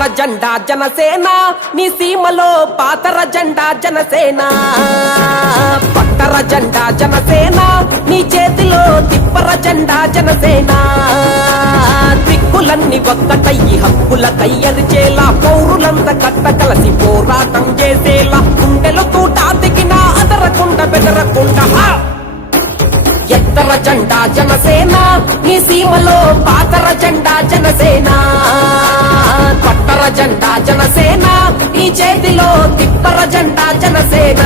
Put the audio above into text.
జాతర జెండా జనసేన నీ సీమలో పాతర జెండా జనసేన పట్టర జెండా జనసేన నీ చేతిలో తిప్పర జెండా జనసేన దిక్కులన్నీ ఒక్కటయ్యి హక్కుల కయ్యరిచేలా పౌరులంతా కట్ట కలసి పోరాటం చేసేలా గుండెలు తూటా దిగినా అదరకుండా బెదరకుండా ఎత్తర జెండా జనసేన నీ సీమలో పాతర జెండా జనసేన పట్టర జెండా జనసేన నీ చేతిలో తిప్పర జెండా జనసేన